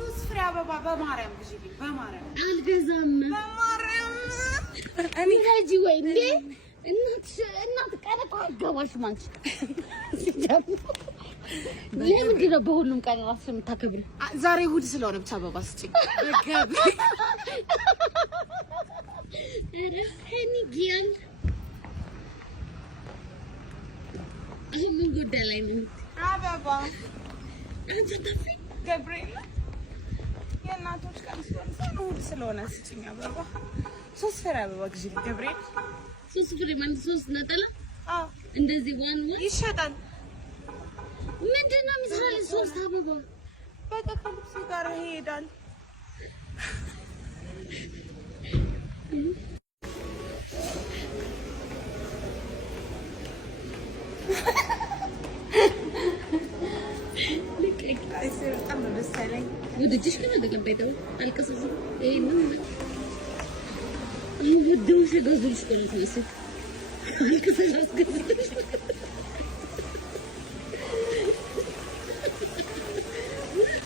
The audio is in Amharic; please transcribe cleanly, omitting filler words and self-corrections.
ሶስት ፍሬ አበባ በማርያም ግዢ በማርያም አልገዛም በማርያም እኔ ጋጂ ወይ እንዴ እናት ቀለጣ አጋባሽ ማንቺ ለምንድን ነው በሁሉም ቀን ራስሽ የምታከብሪው? ዛሬ እሑድ ስለሆነ ብቻ አበባ ስጪኝ። በጋቢ ኧረ እኔ ጊያን ምን ጉዳይ ላይ ነው? አበባ አንቺ ታፊ ገብርኤል የእናቶች ቀን ስለሆነ እሑድ ስለሆነ ስጪኝ አበባ። ሶስት ፍሬ አበባ ግዢ ገብርኤል። ሶስት ፍሬ ማለት ሶስት ነጠላ? አዎ እንደዚህ ዋን ይሸጣል። ምንድነው የሚሰራልሽ? ሶስት አበባ በቃ ከልብስ ጋር ይሄዳል። በጣም ደስ ያለኝ ወደጅሽ ግን አይደለም ባይተው አልቀሰም ይሄንን ይወደው ሲገዙልሽ ነው ተወሰደ አልቀሰም አስገዝልሽ